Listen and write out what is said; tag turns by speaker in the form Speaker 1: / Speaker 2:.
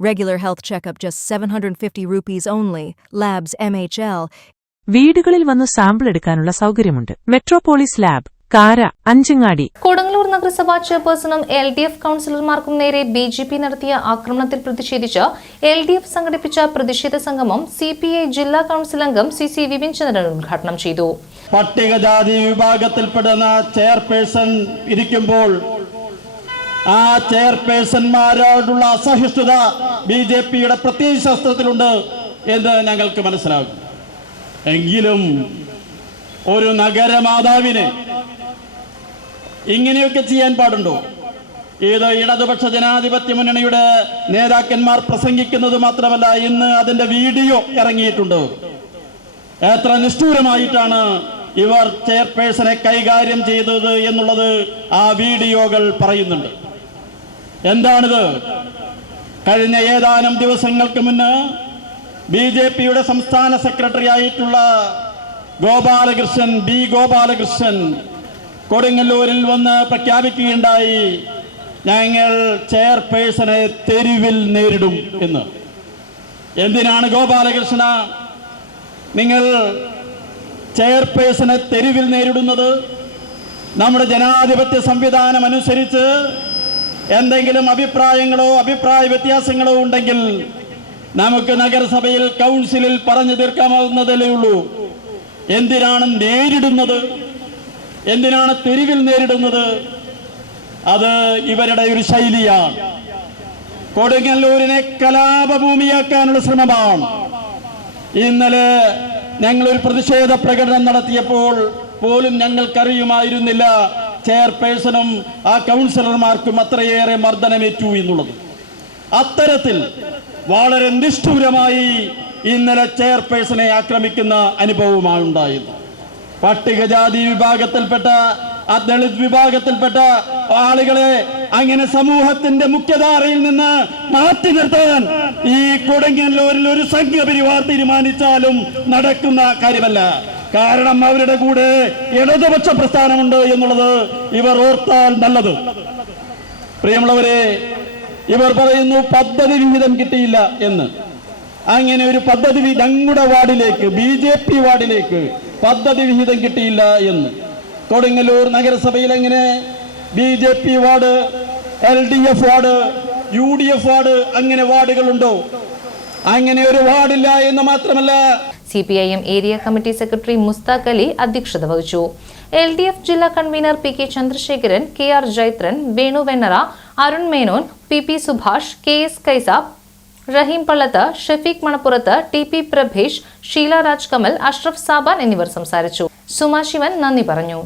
Speaker 1: Regular health checkup just 750 rupees only. Labs MHL.
Speaker 2: വീടുകളിൽ വന്ന് sample എടുക്കാനുള്ള സൗകര്യമുണ്ട് മെട്രോപോളിസ് ലാബ് കാര അഞ്ചങ്ങാടി
Speaker 3: കൊടുങ്ങല്ലൂർ നഗരസഭാ ചെയർപേഴ്സണും എൽ ഡി എഫ് കൌൺസിലർമാർക്കും നേരെ ബി ജെ പി നടത്തിയ ആക്രമണത്തിൽ പ്രതിഷേധിച്ച് എൽ ഡി എഫ് സംഘടിപ്പിച്ച പ്രതിഷേധ സംഗമം സി പി ഐ ജില്ലാ കൌൺസിൽ അംഗം സി സി വിപിൻചന്ദ്രൻ ഉദ്ഘാടനം ചെയ്തു
Speaker 4: പട്ടികജാതി വിഭാഗത്തിൽപ്പെടുന്ന ചെയർപേഴ്സൺ ഇരിക്കുമ്പോൾ ആ ചെയർപേഴ്സൺമാരോടുള്ള അസഹിഷ്ണുത ബി ജെ പിയുടെ പ്രത്യേക ശാസ്ത്രത്തിലുണ്ട് എന്ന് ഞങ്ങൾക്ക് മനസ്സിലാകും. എങ്കിലും ഒരു നഗരമാതാവിന് ഇങ്ങനെയൊക്കെ ചെയ്യാൻ പാടുണ്ടോ? ഇത് ഇടതുപക്ഷ ജനാധിപത്യ മുന്നണിയുടെ നേതാക്കന്മാർ പ്രസംഗിക്കുന്നത് മാത്രമല്ല ഇന്ന് അതിന്റെ വീഡിയോ ഇറങ്ങിയിട്ടുണ്ട്. എത്ര നിഷ്ഠൂരമായിട്ടാണ് ഇവർ ചെയർപേഴ്സനെ കൈകാര്യം ചെയ്തത് എന്നുള്ളത് ആ വീഡിയോകൾ പറയുന്നുണ്ട്. എന്താണിത്? കഴിഞ്ഞ ഏതാനും ദിവസങ്ങൾക്ക് മുന്ന് ബി ജെ പിയുടെ സംസ്ഥാന സെക്രട്ടറി ആയിട്ടുള്ള ഗോപാലകൃഷ്ണൻ ബി ഗോപാലകൃഷ്ണൻ കൊടുങ്ങല്ലൂരിൽ വന്ന് പ്രഖ്യാപിക്കുകയുണ്ടായി ഞങ്ങൾ ചെയർപേഴ്സണെ തെരുവിൽ നേരിടും എന്ന്. എന്തിനാണ് ഗോപാലകൃഷ്ണ നിങ്ങൾ ചെയർപേഴ്സണെ തെരുവിൽ നേരിടുന്നത്? നമ്മുടെ ജനാധിപത്യ സംവിധാനം അനുസരിച്ച് എന്തെങ്കിലും അഭിപ്രായങ്ങളോ അഭിപ്രായ വ്യത്യാസങ്ങളോ ഉണ്ടെങ്കിൽ നമുക്ക് നഗരസഭയിൽ കൗൺസിലിൽ പറഞ്ഞു തീർക്കാമാവുന്നതല്ലേ ഉള്ളൂ. എന്തിനാണ് നേരിടുന്നത്? എന്തിനാണ് തെരുവിൽ നേരിടുന്നത്? അത് ഇവരുടെ ഒരു ശൈലിയാണ്. കൊടുങ്ങല്ലൂരിനെ കലാപഭൂമിയാക്കാനുള്ള ശ്രമമാണ്. ഇന്നലെ ഞങ്ങളൊരു പ്രതിഷേധ പ്രകടനം നടത്തിയപ്പോൾ പോലും ഞങ്ങൾക്കറിയുമായിരുന്നില്ല. ചെയർപേഴ്സണും ആ കൗൺസിലർമാർക്കും അത്രയേറെ മർദ്ദനമേറ്റു എന്നുള്ളത്. അത്തരത്തിൽ വളരെ നിഷ്ഠൂരമായി ഇന്നലെ ചെയർപേഴ്സണെ ആക്രമിക്കുന്ന അനുഭവമാണ് ഉണ്ടായത്. പട്ടികജാതി വിഭാഗത്തിൽപ്പെട്ട ദളിത് വിഭാഗത്തിൽപ്പെട്ട ആളുകളെ അങ്ങനെ സമൂഹത്തിന്റെ മുഖ്യധാരയിൽ നിന്ന് മാറ്റി നിർത്താൻ ഈ കൊടുങ്ങല്ലൂരിൽ ഒരു സംഘപരിവാർ തീരുമാനിച്ചാലും നടക്കുന്ന കാര്യമല്ല. കാരണം അവരുടെ കൂടെ ഇടതുപക്ഷ പ്രസ്ഥാനമുണ്ട് എന്നുള്ളത് ഇവർ ഓർത്താൽ നല്ലത്. പ്രിയമുള്ളവരെ ഇവർ പറയുന്നു പദ്ധതി വിഹിതം കിട്ടിയില്ല എന്ന്. അങ്ങനെ ഒരു പദ്ധതി ഞങ്ങളുടെ വാർഡിലേക്ക് ബി ജെ പി വാർഡിലേക്ക് പദ്ധതി വിഹിതം കിട്ടിയില്ല എന്ന്. കൊടുങ്ങല്ലൂർ നഗരസഭയിൽ എങ്ങനെ B J P ward L D F ward U D F ward അങ്ങനെ വാർഡുകളുണ്ടോ? അങ്ങനെ ഒരു വാർഡില്ല എന്ന് മാത്രമല്ല
Speaker 3: C P I M area committee secretary Musthaq Ali അധ്യക്ഷത വഹിച്ചു. എൽ ഡി എഫ് ജില്ലാ convener P K Chandrasekharan K R Jaithran Venu Vennara Arun Menon P P Subhash K S Kaisab Rahim Pallath Shefeek മണപ്പുറത്ത് T P Prabhesh Sheela Raj Kamal Ashraf Saban എന്നിവർ സംസാരിച്ചു. സുമാ ശിവൻ നന്ദി പറഞ്ഞു.